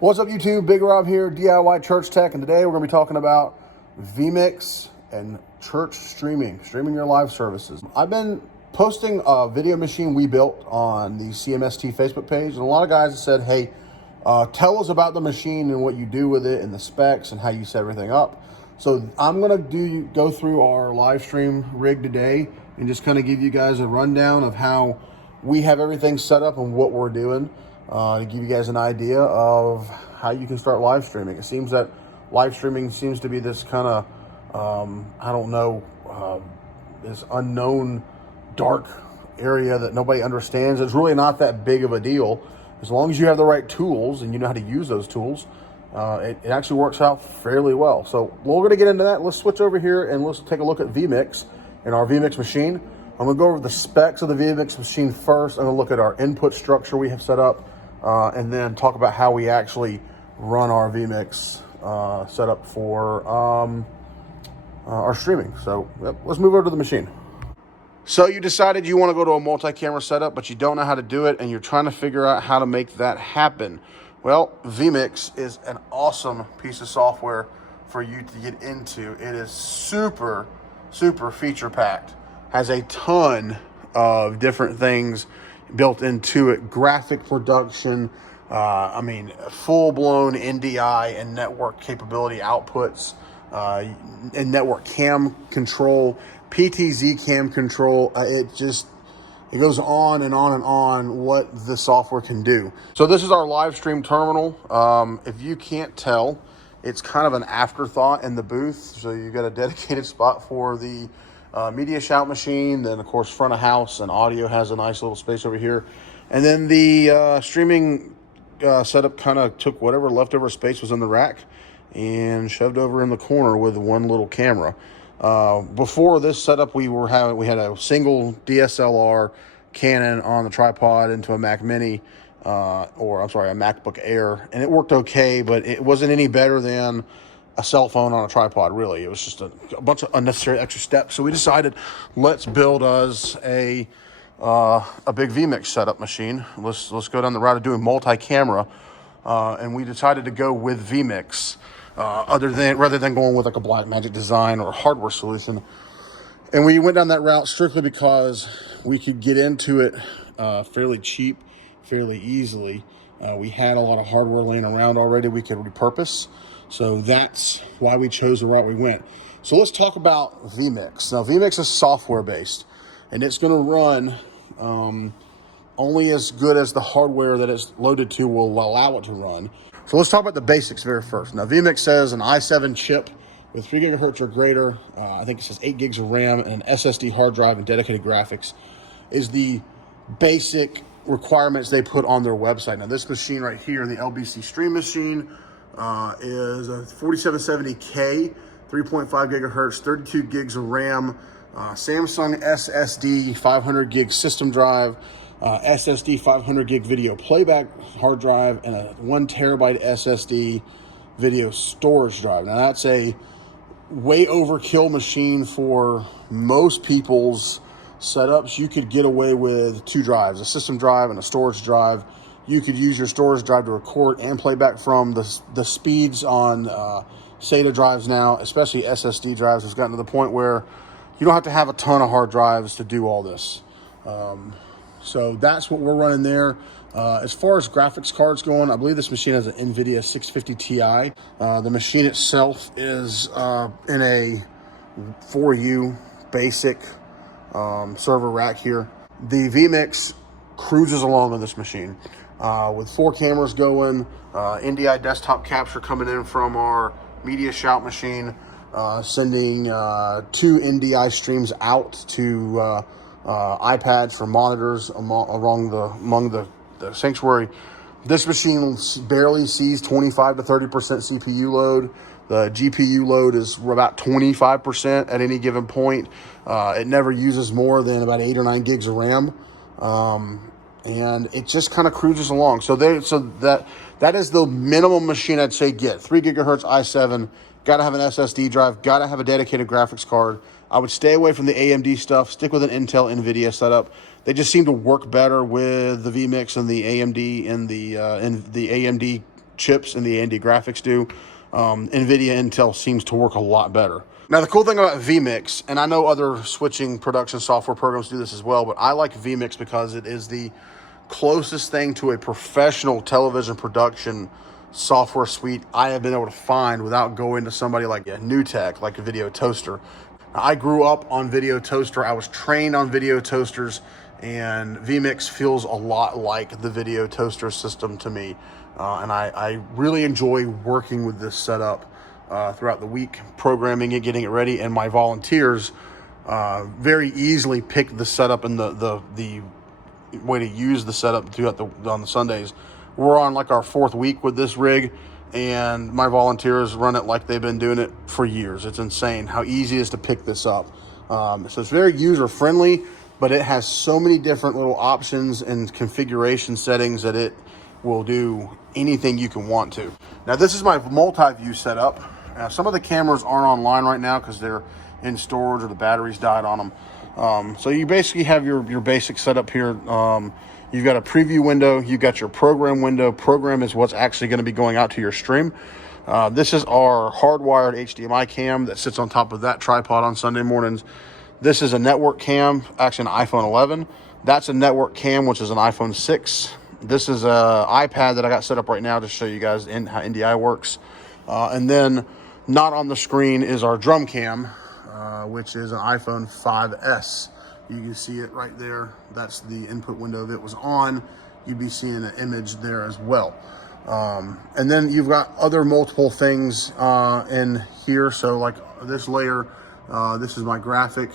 What's up YouTube? Big Rob here, DIY Church Tech, and today we're going to be talking about Vmix and church streaming your live services. I've been posting a video machine we built on the CMST Facebook page, and a lot of guys have said, hey, tell us about the machine and what you do with it and the specs and how you set everything up. So I'm going to go through our live stream rig today and just kind of give you guys a rundown of how we have everything set up and what we're doing. To give you guys an idea of how you can start live streaming. It seems that live streaming seems to be this kind of, I don't know, this unknown dark area that nobody understands. It's really not that big of a deal. As long as you have the right tools and you know how to use those tools, it actually works out fairly well. So we're going to get into that. Let's switch over here and let's take a look at Vmix and our Vmix machine. I'm going to go over the specs of the Vmix machine first. I'm going to look at our input structure we have set up. And then talk about how we actually run our Vmix setup for our streaming. So let's move over to the machine. So you decided you want to go to a multi-camera setup, but you don't know how to do it, and you're trying to figure out how to make that happen. Well, Vmix is an awesome piece of software for you to get into. It is super, super feature-packed. Has a ton of different things built into it, graphic production, full-blown NDI and network capability outputs, and network cam control, PTZ cam control. It goes on and on and on what the software can do. So this is our live stream terminal. If you can't tell, it's kind of an afterthought in the booth. So you've got a dedicated spot for the media shout machine, then of course front of house and audio has a nice little space over here, and then the streaming setup kind of took whatever leftover space was in the rack and shoved over in the corner with one little camera. Before this setup, we had a single DSLR Canon on the tripod into a Mac Mini, a MacBook Air, and it worked okay, but it wasn't any better than a cell phone on a tripod, really. It was just a bunch of unnecessary extra steps. So we decided, let's build us a big Vmix setup machine. Let's go down the route of doing multi-camera, and we decided to go with Vmix, rather than going with like a Blackmagic design or a hardware solution. And we went down that route strictly because we could get into it fairly cheap, fairly easily. We had a lot of hardware laying around already we could repurpose. So that's why we chose the route we went. So let's talk about Vmix. Now, Vmix is software-based, and it's going to run only as good as the hardware that it's loaded to will allow it to run. So let's talk about the basics very first. Now, Vmix says an i7 chip with 3 gigahertz or greater, I think it says 8 gigs of RAM, and an SSD hard drive and dedicated graphics is the basic requirements they put on their website. Now, this machine right here, the LBC Stream machine, is a 4770K, 3.5 gigahertz, 32 gigs of RAM, Samsung SSD 500 gig system drive, SSD 500 gig video playback hard drive, and a 1 terabyte SSD video storage drive. Now that's a way overkill machine for most people's setups. You could get away with 2 drives, a system drive and a storage drive. You could use your storage drive to record and play back from. The speeds on SATA drives now, especially SSD drives, has gotten to the point where you don't have to have a ton of hard drives to do all this. So that's what we're running there. As far as graphics cards going, I believe this machine has an NVIDIA 650 Ti. The machine itself is in a 4U basic server rack here. The Vmix cruises along on this machine. With 4 cameras going, NDI desktop capture coming in from our media shout machine, sending 2 NDI streams out to iPads for monitors among the sanctuary. This machine barely sees 25 to 30% CPU load. The GPU load is about 25% at any given point. It never uses more than about 8 or 9 gigs of RAM. And it just kind of cruises along. So that is the minimum machine I'd say get. 3 gigahertz i7, got to have an SSD drive, got to have a dedicated graphics card. I would stay away from the AMD stuff, stick with an Intel NVIDIA setup. They just seem to work better with the Vmix and the AMD and the AMD chips and the AMD graphics do. NVIDIA Intel seems to work a lot better. Now, the cool thing about Vmix, and I know other switching production software programs do this as well, but I like Vmix because it is the closest thing to a professional television production software suite I have been able to find without going to somebody like a new tech, like a Video Toaster. Now, I grew up on Video Toaster. I was trained on Video Toasters, and Vmix feels a lot like the Video Toaster system to me. And I really enjoy working with this setup throughout the week, programming it, getting it ready, and my volunteers very easily pick the setup and the way to use the setup throughout on the Sundays. We're on like our 4th week with this rig, and my volunteers run it like they've been doing it for years. It's insane how easy it is to pick this up. So it's very user friendly, but it has so many different little options and configuration settings that it will do anything you can want to. Now, this is my multi-view setup. Some of the cameras aren't online right now because they're in storage or the batteries died on them. So you basically have your basic setup here. You've got a preview window. You've got your program window. Program is what's actually going to be going out to your stream. This is our hardwired HDMI cam that sits on top of that tripod on Sunday mornings. This is a network cam, actually an iPhone 11. That's a network cam, which is an iPhone 6. This is an iPad that I got set up right now to show you guys how NDI works. And then not on the screen is our drum cam, which is an iPhone 5S. You can see it right there. That's the input window. If it was on, you'd be seeing an image there as well. And then you've got other multiple things in here. So like this layer, this is my graphic.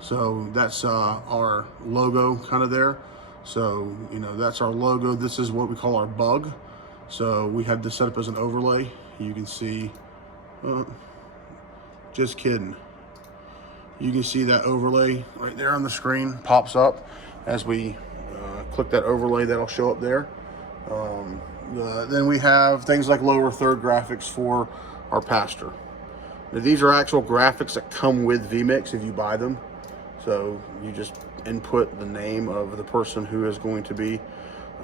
So that's our logo kind of there. So, you know, that's our logo. This is what we call our bug. So we have this set up as an overlay. You can see, just kidding. You can see that overlay right there on the screen pops up as we click that overlay. That'll show up there. Then we have things like lower third graphics for our pastor. Now, these are actual graphics that come with Vmix if you buy them. So you just input the name of the person who is going to be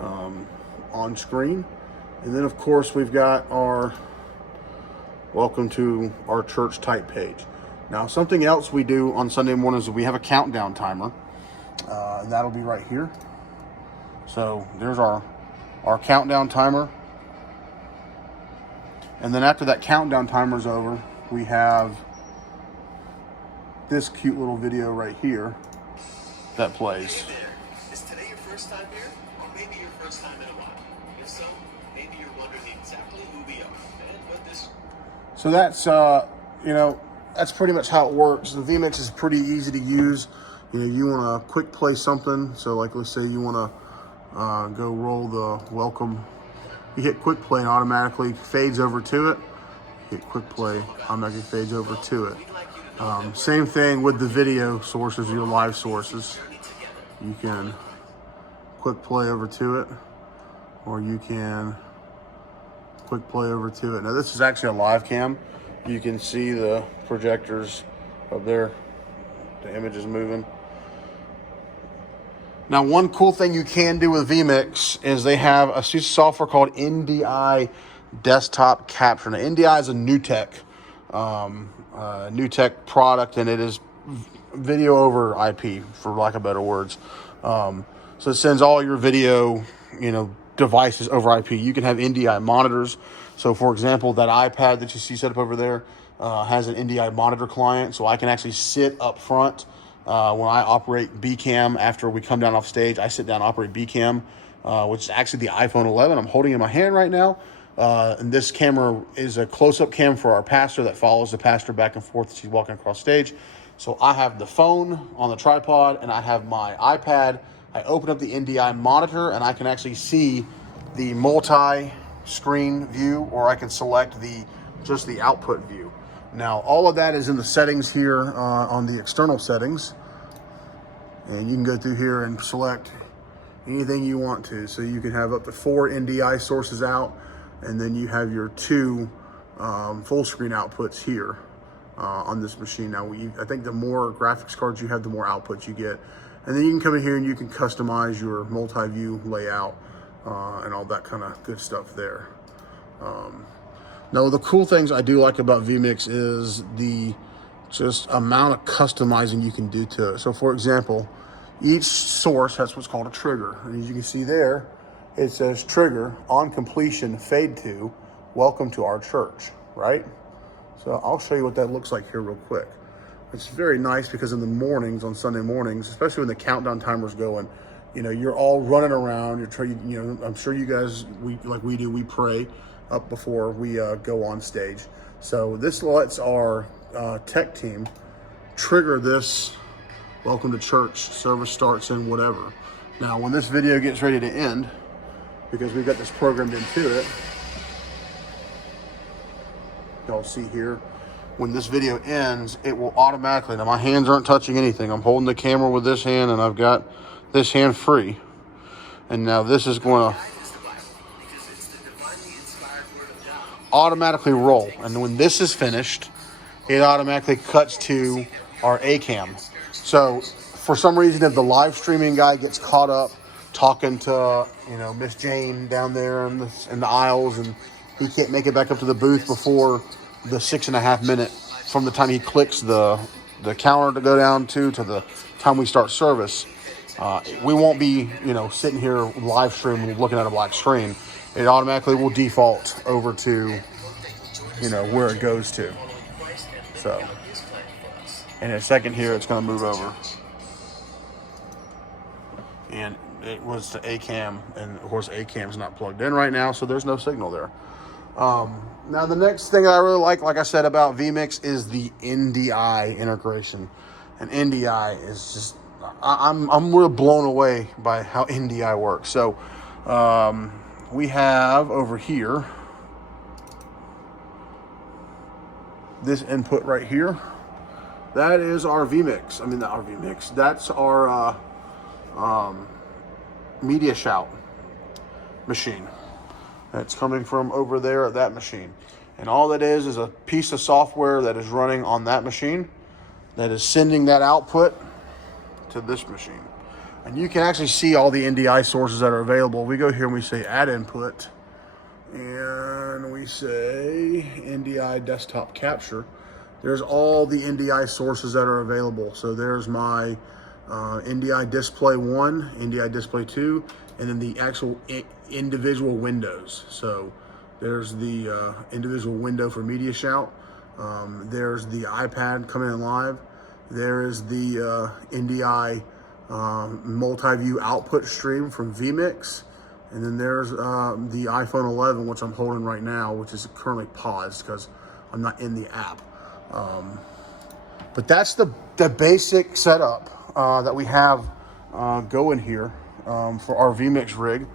on screen. And then of course we've got our welcome to our church type page. Now, something else we do on Sunday mornings is we have a countdown timer, and that'll be right here. So there's our countdown timer. And then after that countdown timer's over, we have this cute little video right here that plays. Hey there. Is today your first time here? Or maybe your first time in a while? If so, maybe you're wondering exactly who we are and what this... So that's, you know, that's pretty much how it works. The Vmix is pretty easy to use. You know, you want to quick play something. So like, let's say you want to go roll the welcome. You hit quick play and automatically fades over to it. Hit quick play, automatically fades over to it. Same thing with the video sources, your live sources. You can quick play over to it, or you can quick play over to it. Now this is actually a live cam. You can see the projectors up there. The image is moving. Now, one cool thing you can do with Vmix is they have a piece of software called Ndi Desktop Capture. Now, Ndi is a new tech product, and it is video over IP, for lack of better words. So it sends all your video, you know, devices over IP. You can have NDI monitors. So, for example, that iPad that you see set up over there has an NDI monitor client, so I can actually sit up front. When I operate B-Cam, after we come down off stage, I sit down and operate B-Cam, which is actually the iPhone 11 I'm holding in my hand right now. And this camera is a close-up cam for our pastor that follows the pastor back and forth as she's walking across stage. So I have the phone on the tripod, and I have my iPad. I open up the NDI monitor, and I can actually see the multi-screen view, or I can select just the output view. Now, all of that is in the settings here on the external settings. And you can go through here and select anything you want to. So you can have up to 4 NDI sources out, and then you have your 2 full screen outputs here on this machine. Now, I think the more graphics cards you have, the more outputs you get. And then you can come in here and you can customize your multi-view layout and all that kind of good stuff there. Now, the cool things I do like about Vmix is the just amount of customizing you can do to it. So, for example, each source has what's called a trigger. And as you can see there, it says trigger on completion, fade to, welcome to our church, right? So I'll show you what that looks like here real quick. It's very nice because in the mornings, on Sunday mornings, especially when the countdown timer's going, you know, you're all running around. You're trying, you know, I'm sure you guys, we pray up before we go on stage. So this lets our tech team trigger this welcome to church, service starts in whatever. Now, when this video gets ready to end, because we've got this programmed into it, y'all see here, when this video ends, it will automatically, now my hands aren't touching anything. I'm holding the camera with this hand and I've got this hand free. And now this is going to automatically roll. And when this is finished, it automatically cuts to our A-Cam. So for some reason, if the live streaming guy gets caught up talking to, you know, Miss Jane down there in the aisles, and he can't make it back up to the booth before the 6.5 minute from the time he clicks the counter to go down to the time we start service, we won't be, you know, sitting here live streaming looking at a black screen. It automatically will default over to, you know, where it goes to. So in a second here, it's going to move over. And it was to A-Cam, and of course A-Cam's not plugged in right now, so there's no signal there. Now the next thing I really like I said, about Vmix is the Ndi integration. And Ndi is just, I'm really blown away by how Ndi works. So we have over here this input right here. That is our Vmix. I mean, not our Vmix. That's our Media Shout machine. It's coming from over there at that machine. And all that is a piece of software that is running on that machine that is sending that output to this machine. And you can actually see all the NDI sources that are available. We go here and we say add input, and we say NDI desktop capture. There's all the NDI sources that are available. So there's my NDI display 1, NDI display 2, and then the actual individual windows. So there's the individual window for Media Shout. There's the iPad coming in live. There is the NDI multi-view output stream from Vmix. And then there's the iPhone 11, which I'm holding right now, which is currently paused because I'm not in the app. But that's the basic setup that we have going here for our Vmix rig.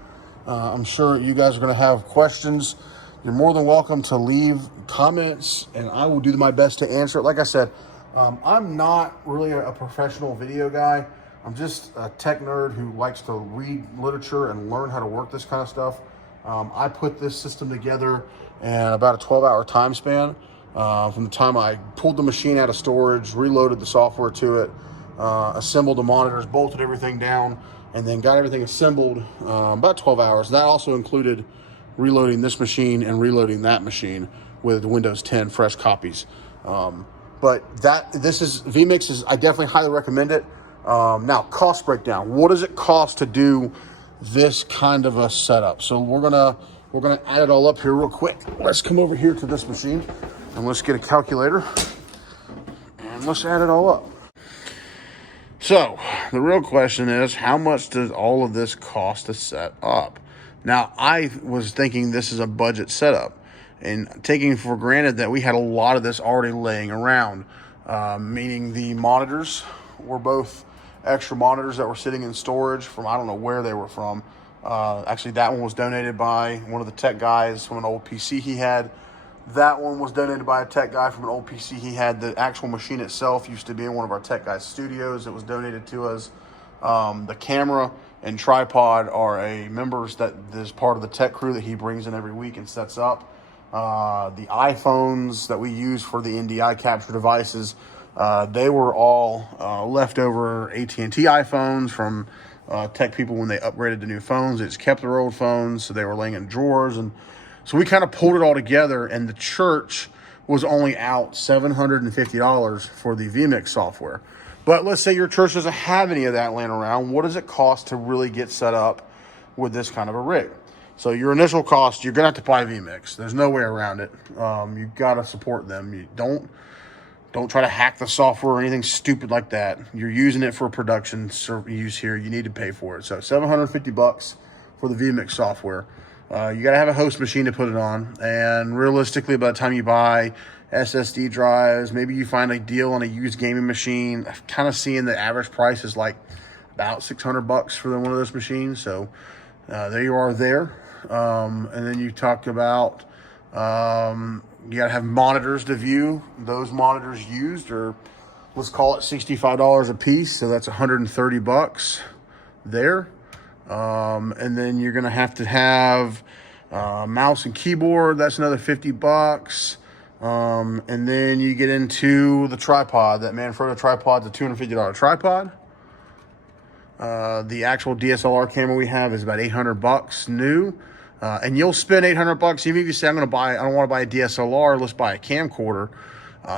I'm sure you guys are going to have questions. You're more than welcome to leave comments, and I will do my best to answer it. Like I said, I'm not really a professional video guy. I'm just a tech nerd who likes to read literature and learn how to work this kind of stuff. I put this system together in about a 12-hour time span. From the time I pulled the machine out of storage, reloaded the software to it, assembled the monitors, bolted everything down, and then got everything assembled, about 12 hours. That also included reloading this machine and reloading that machine with Windows 10 fresh copies. But Vmix I definitely highly recommend it. Now, cost breakdown. What does it cost to do this kind of a setup? So we're gonna add it all up here real quick. Let's come over here to this machine and let's get a calculator and let's add it all up. So the real question is, how much does all of this cost to set up? Now, I was thinking this is a budget setup and taking for granted that we had a lot of this already laying around, meaning the monitors were both extra monitors that were sitting in storage from, I don't know where they were from. Actually, that one was donated by one of the tech guys from an old PC he had. That one was donated by a tech guy from an old PC he had. The actual machine itself used to be in one of our tech guys' studios. It was donated to us. The camera and tripod are members that is part of the tech crew that he brings in every week and sets up. The iPhones that we use for the NDI capture devices, they were all leftover AT&T iPhones from tech people when they upgraded to new phones. They just kept their old phones, so they were laying in drawers. And so we kind of pulled it all together, and the church was only out $750 for the Vmix software. But let's say your church doesn't have any of that laying around. What does it cost to really get set up with this kind of a rig? So your initial cost, you're gonna have to buy Vmix. There's no way around it. You've got to support them. You don't try to hack the software or anything stupid like that. You're using it for production use here. You need to pay for it. So $750 for the Vmix software. You got to have a host machine to put it on. And realistically, by the time you buy SSD drives, maybe you find a deal on a used gaming machine. I'm kind of seeing the average price is like about $600 for one of those machines. So there you are there. And then you talk about you got to have monitors to view. Those monitors used are, let's call it $65 a piece. So that's $130 there. And then you're going to have mouse and keyboard. That's another $50. And then you get into the tripod. That Manfrotto tripod's a $250 tripod. The actual DSLR camera we have is about $800 new. And you'll spend $800 even if you say, I don't want to buy a DSLR, let's buy a camcorder.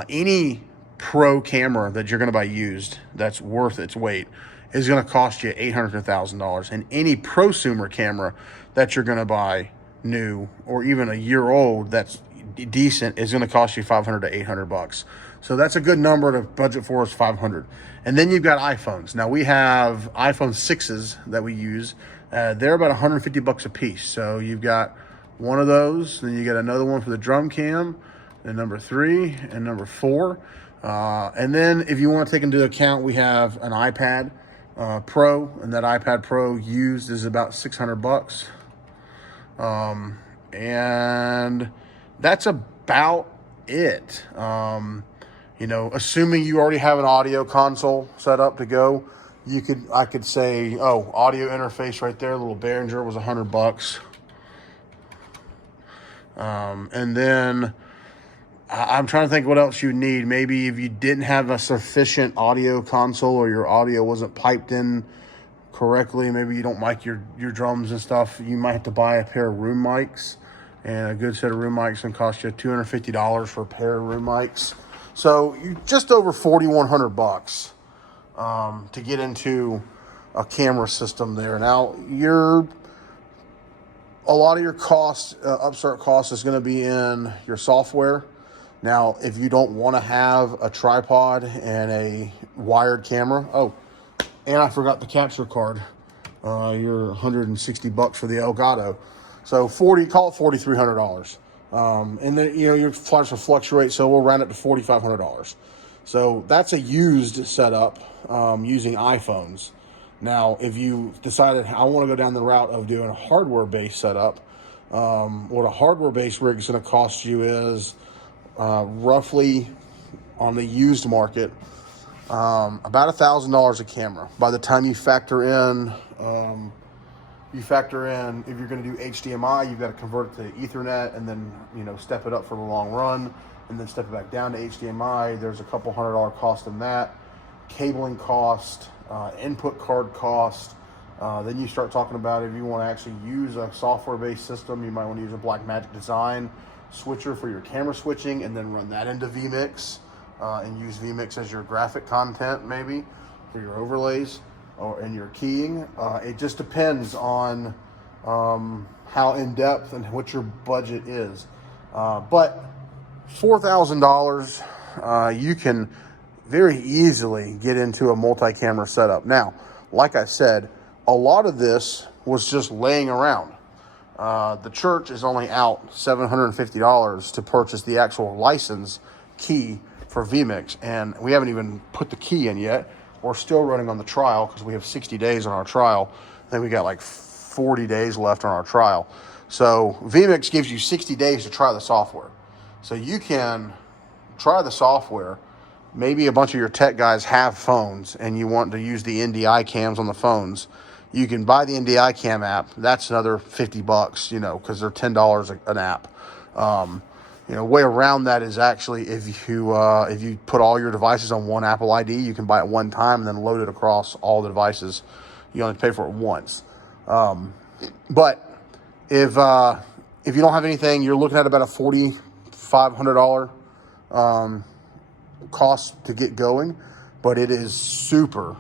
Any pro camera that you're going to buy used that's worth its weight is going to cost you $800 to $1,000. And any prosumer camera that you're going to buy new or even a year old that's decent is going to cost you $500 to $800. So that's a good number to budget for, is $500. And then you've got iPhones. Now we have iPhone 6s that we use. They're about $150 a piece. So you've got one of those, then you got another one for the drum cam, and number 3 and number 4. And then if you want to take into account, we have an iPad Pro, and that iPad Pro used is about $600. And that's about it. Assuming you already have an audio console set up to go, I could say, audio interface right there, little Behringer was $100. And then I'm trying to think what else you need. Maybe if you didn't have a sufficient audio console or your audio wasn't piped in correctly, maybe you don't mic your drums and stuff, you might have to buy a pair of room mics. And a good set of room mics can cost you $250 for a pair of room mics. So you just over $4,100 to get into a camera system there. Now a lot of your cost, upstart cost, is going to be in your software. Now, if you don't want to have a tripod and a wired camera, and I forgot the capture card. You're $160 for the Elgato. So call it $4,300. And then, your flash will fluctuate, so we'll round it to $4,500. So that's a used setup using iPhones. Now, if you decided I want to go down the route of doing a hardware-based setup, what a hardware-based rig is going to cost you is roughly on the used market about $1,000 a camera. By the time you factor in if you're going to do HDMI, you've got to convert it to Ethernet and then step it up for the long run and then step it back down to HDMI. There's a couple $100 cost in that, cabling cost, input card cost. Then you start talking about if you want to actually use a software-based system, you might want to use a Blackmagic Design switcher for your camera switching and then run that into Vmix and use Vmix as your graphic content maybe for your overlays and your keying. It just depends on how in-depth and what your budget is. But $4,000, you can very easily get into a multi-camera setup. Now, like I said, a lot of this was just laying around. The church is only out $750 to purchase the actual license key for Vmix, and we haven't even put the key in yet. We're still running on the trial because we have 60 days on our trial. I think we got like 40 days left on our trial. So Vmix gives you 60 days to try the software. So you can try the software. Maybe a bunch of your tech guys have phones and you want to use the Ndi cams on the phones. You can buy the Ndi Cam app. That's another $50, because they're $10 an app. Way around that is actually if you put all your devices on one Apple ID, you can buy it one time and then load it across all the devices. You only pay for it once. But if you don't have anything, you're looking at about a $4,500 cost to get going. But it is super,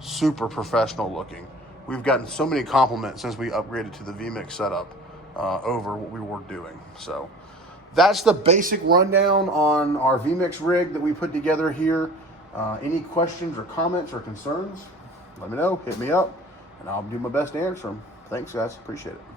super professional looking. We've gotten so many compliments since we upgraded to the Vmix setup over what we were doing. So that's the basic rundown on our Vmix rig that we put together here. Any questions or comments or concerns, let me know, hit me up, and I'll do my best to answer them. Thanks, guys. Appreciate it.